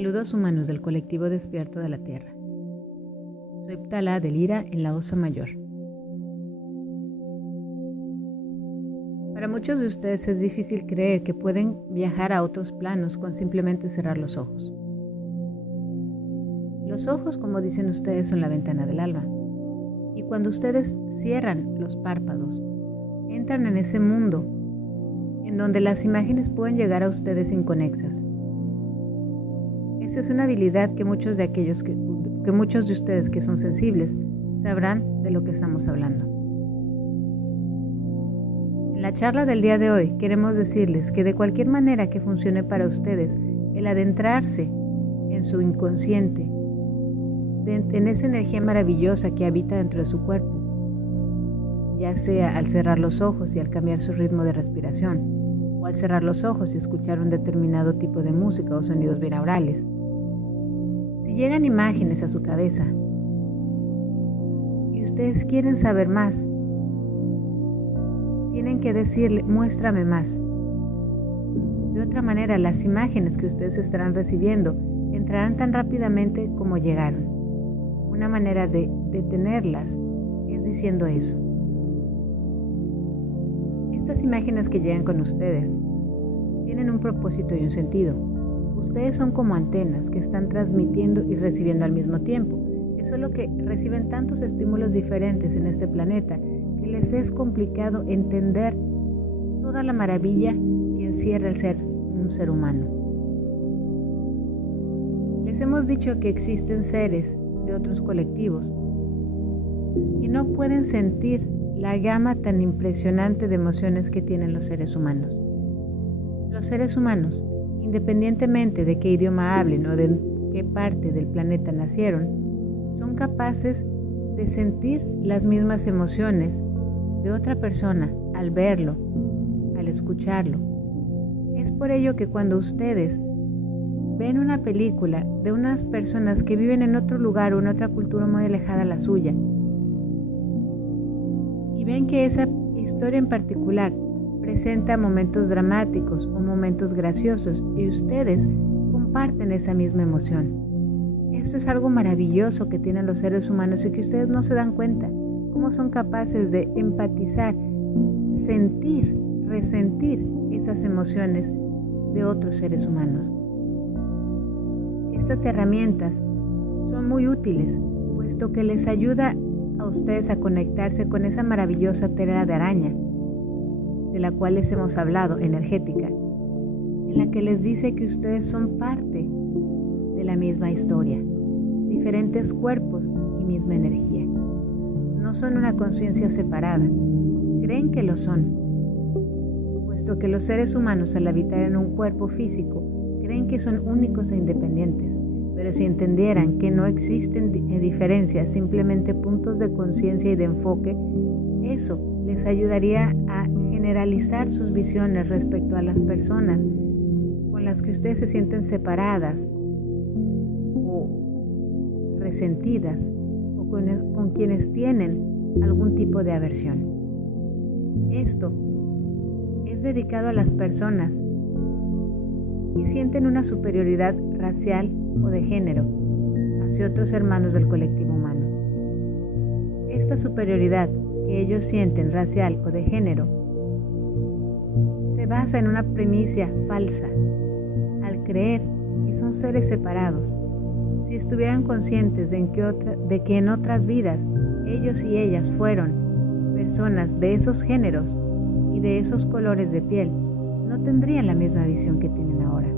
Saludos humanos del colectivo Despierto de la Tierra. Soy Ptala de Lira en la Osa Mayor. Para muchos de ustedes es difícil creer que pueden viajar a otros planos con simplemente cerrar los ojos. Los ojos, como dicen ustedes, son la ventana del alma. Y cuando ustedes cierran los párpados, entran en ese mundo en donde las imágenes pueden llegar a ustedes inconexas. Esta es una habilidad que muchos de ustedes que son sensibles sabrán de lo que estamos hablando. En la charla del día de hoy queremos decirles que de cualquier manera que funcione para ustedes el adentrarse en su inconsciente, en esa energía maravillosa que habita dentro de su cuerpo, ya sea al cerrar los ojos y al cambiar su ritmo de respiración, o al cerrar los ojos y escuchar un determinado tipo de música o sonidos binaurales. Si llegan imágenes a su cabeza y ustedes quieren saber más, tienen que decirle, muéstrame más. De otra manera, las imágenes que ustedes estarán recibiendo entrarán tan rápidamente como llegaron. Una manera de detenerlas es diciendo eso. Estas imágenes que llegan con ustedes tienen un propósito y un sentido. Ustedes son como antenas que están transmitiendo y recibiendo al mismo tiempo. Es solo que reciben tantos estímulos diferentes en este planeta que les es complicado entender toda la maravilla que encierra un ser humano. Les hemos dicho que existen seres de otros colectivos que no pueden sentir la gama tan impresionante de emociones que tienen los seres humanos. Los seres humanos, independientemente de qué idioma hablen o de qué parte del planeta nacieron, son capaces de sentir las mismas emociones de otra persona al verlo, al escucharlo. Es por ello que cuando ustedes ven una película de unas personas que viven en otro lugar o en otra cultura muy alejada a la suya, y ven que esa historia en particular presenta momentos dramáticos o momentos graciosos y ustedes comparten esa misma emoción. Esto es algo maravilloso que tienen los seres humanos y que ustedes no se dan cuenta, cómo son capaces de empatizar, sentir, resentir esas emociones de otros seres humanos. Estas herramientas son muy útiles, puesto que les ayuda a ustedes a conectarse con esa maravillosa tela de araña de la cual les hemos hablado, energética, en la que les dice que ustedes son parte de la misma historia, diferentes cuerpos y misma energía. No son una conciencia separada, creen que lo son, puesto que los seres humanos al habitar en un cuerpo físico creen que son únicos e independientes, pero si entendieran que no existen diferencias, simplemente puntos de conciencia y de enfoque, eso les ayudaría a generalizar sus visiones respecto a las personas con las que ustedes se sienten separadas o resentidas o con quienes tienen algún tipo de aversión. Esto es dedicado a las personas que sienten una superioridad racial o de género hacia otros hermanos del colectivo humano. Esta superioridad que ellos sienten racial o de género se basa en una primicia falsa al creer que son seres separados. Si estuvieran conscientes de que en otras vidas ellos y ellas fueron personas de esos géneros y de esos colores de piel, no tendrían la misma visión que tienen ahora.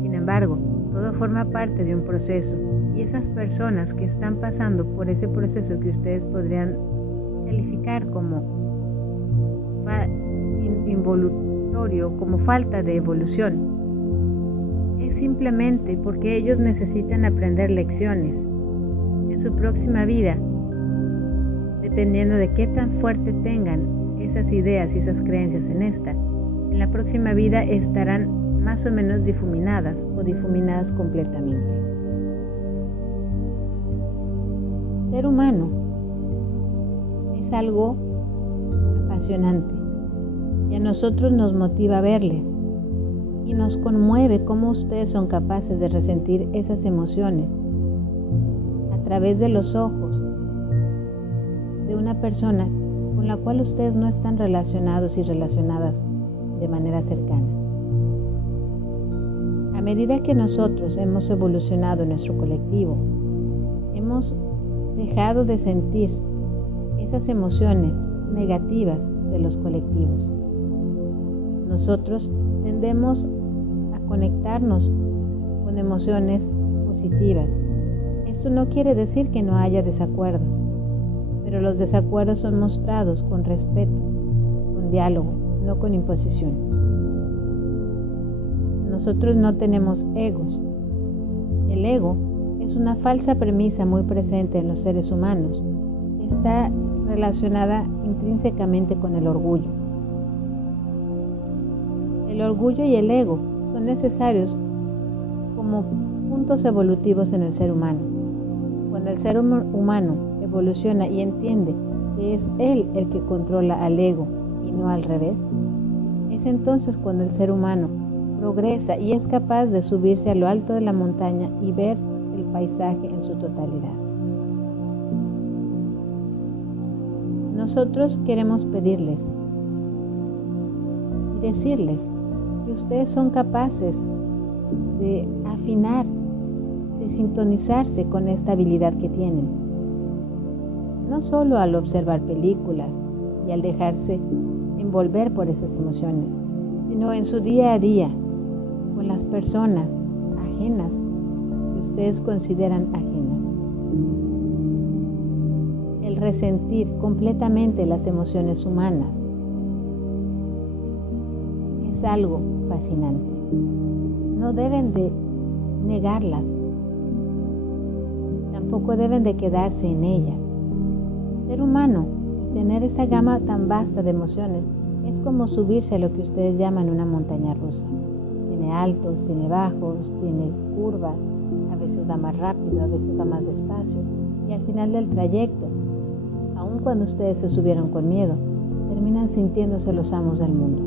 Sin embargo, todo forma parte de un proceso y esas personas que están pasando por ese proceso que ustedes podrían calificar como involutorio, como falta de evolución, es simplemente porque ellos necesitan aprender lecciones en su próxima vida, dependiendo de qué tan fuerte tengan esas ideas y esas creencias en la próxima vida estarán más o menos difuminadas o difuminadas completamente. Ser humano es algo apasionante y a nosotros nos motiva verles, y nos conmueve cómo ustedes son capaces de resentir esas emociones a través de los ojos de una persona con la cual ustedes no están relacionados y relacionadas de manera cercana. A medida que nosotros hemos evolucionado en nuestro colectivo, hemos dejado de sentir esas emociones negativas de los colectivos. Nosotros tendemos a conectarnos con emociones positivas. Esto no quiere decir que no haya desacuerdos, pero los desacuerdos son mostrados con respeto, con diálogo, no con imposición. Nosotros no tenemos egos. El ego es una falsa premisa muy presente en los seres humanos. Está relacionada intrínsecamente con el orgullo. El orgullo y el ego son necesarios como puntos evolutivos en el ser humano. Cuando el ser humano evoluciona y entiende que es él el que controla al ego y no al revés, es entonces cuando el ser humano progresa y es capaz de subirse a lo alto de la montaña y ver el paisaje en su totalidad. Nosotros queremos pedirles y decirles que ustedes son capaces de afinar, de sintonizarse con esta habilidad que tienen. No solo al observar películas y al dejarse envolver por esas emociones, sino en su día a día, con las personas ajenas que ustedes consideran ajenas. El resentir completamente las emociones humanas es algo fascinante. No deben de negarlas, tampoco deben de quedarse en ellas. Ser humano y tener esa gama tan vasta de emociones es como subirse a lo que ustedes llaman una montaña rusa. Tiene altos, tiene bajos, tiene curvas, a veces va más rápido, a veces va más despacio, y al final del trayecto, aun cuando ustedes se subieron con miedo, terminan sintiéndose los amos del mundo.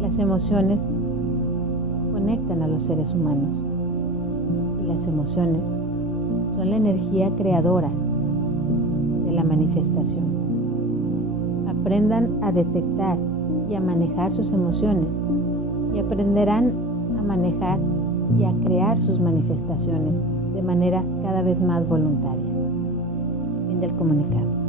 Las emociones conectan a los seres humanos, y las emociones son la energía creadora de la manifestación. Aprendan a detectar y a manejar sus emociones y aprenderán a manejar y a crear sus manifestaciones de manera cada vez más voluntaria. Fin del comunicado.